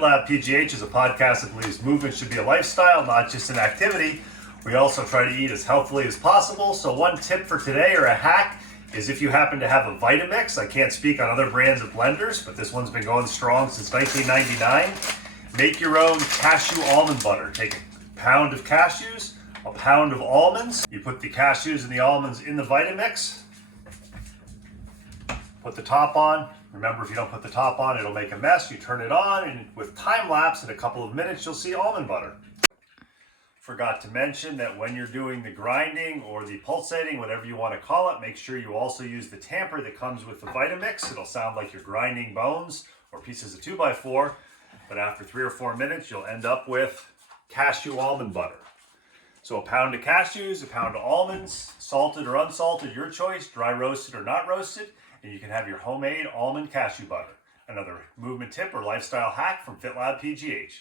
FitLab PGH is a podcast that believes movement should be a lifestyle, not just an activity. We also try to eat as healthily as possible. So one tip for today, or a hack, is if you happen to have a Vitamix. I can't speak on other brands of blenders, but this one's been going strong since 1999. Make your own cashew almond butter. Take a pound of cashews, a pound of almonds. You put the cashews and the almonds in the Vitamix. Put the top on. Remember, if you don't put the top on, it'll make a mess. You turn it on, and with time lapse, in a couple of minutes, you'll see almond butter. Forgot to mention that when you're doing the grinding or the pulsating, whatever you want to call it, make sure you also use the tamper that comes with the Vitamix. It'll sound like you're grinding bones or pieces of 2x4, but after 3 or 4 minutes, you'll end up with cashew almond butter. So a pound of cashews, a pound of almonds, salted or unsalted, your choice, dry roasted or not roasted, and you can have your homemade almond cashew butter. Another movement tip or lifestyle hack from FitLab PGH.